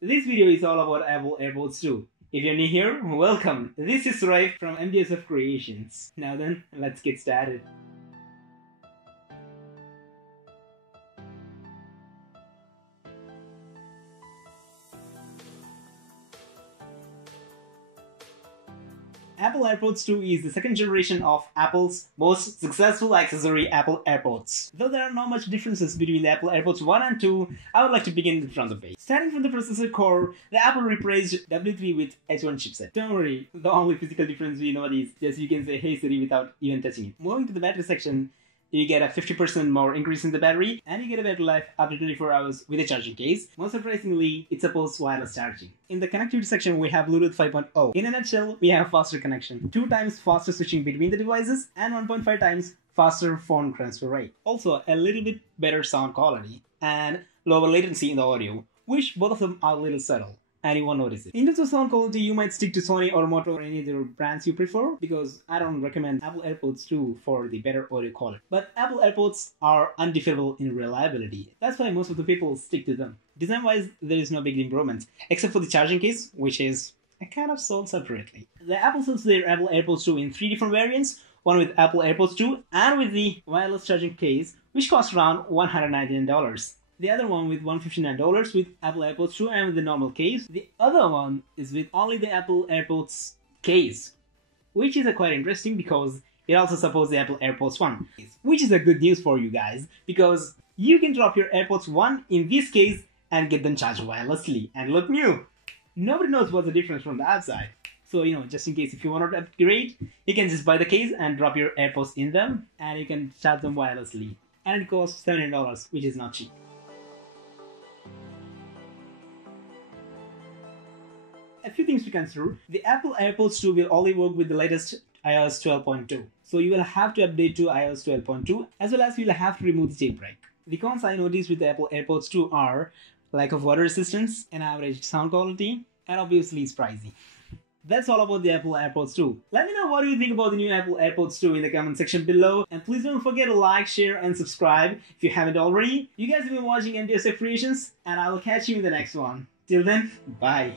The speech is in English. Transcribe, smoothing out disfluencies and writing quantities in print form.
This video is all about Apple Airpods 2. If you're new here, welcome. This is Suraif from me.suraif Creations. Now then, let's get started. Apple Airpods 2 is the second generation of Apple's most successful accessory, Apple Airpods. Though there are not much differences between the Apple Airpods 1 and 2, I would like to begin from the base. Starting from the processor core, the Apple replaced W3 with H1 chipset. Don't worry, the only physical difference we know is just you can say "Hey Siri" without even touching it. Moving to the battery section, you get a 50% more increase in the battery, and you get a battery life up to 24 hours with a charging case. Most surprisingly, it supports wireless charging. In the connectivity section, we have Bluetooth 5.0. In a nutshell, we have faster connection, 2 times faster switching between the devices, and 1.5 times faster phone transfer rate. Also, a little bit better sound quality, and lower latency in the audio, which both of them are a little subtle, and you won't notice it. In terms of sound quality, you might stick to Sony or Moto or any other brands you prefer, because I don't recommend Apple Airpods 2 for the better audio quality. But Apple Airpods are undefeatable in reliability. That's why most of the people stick to them. Design-wise, there is no big improvements, except for the charging case, which is kind of sold separately. The Apple sells their Apple Airpods 2 in 3 different variants, one with Apple Airpods 2 and with the wireless charging case, which costs around $199. The other one with $159 with Apple Airpods 2 and with the normal case. The other one is with only the Apple Airpods case, which is quite interesting because it also supports the Apple Airpods 1, which is a good news for you guys because you can drop your AirPods 1 in this case and get them charged wirelessly and look new. Nobody knows what's the difference from the outside. So, just in case if you want to upgrade, you can just buy the case and drop your AirPods in them and you can charge them wirelessly. And it costs $700, which is not cheap. A few things to consider. The Apple Airpods 2 will only work with the latest iOS 12.2. So you will have to update to iOS 12.2 as well as you will have to remove the jailbreak. The cons I noticed with the Apple Airpods 2 are lack of water resistance, an average sound quality, and obviously it's pricey. That's all about the Apple Airpods 2. Let me know what you think about the new Apple Airpods 2 in the comment section below. And please don't forget to like, share, and subscribe if you haven't already. You guys have been watching me.suraif Creations, and I will catch you in the next one. Till then, bye.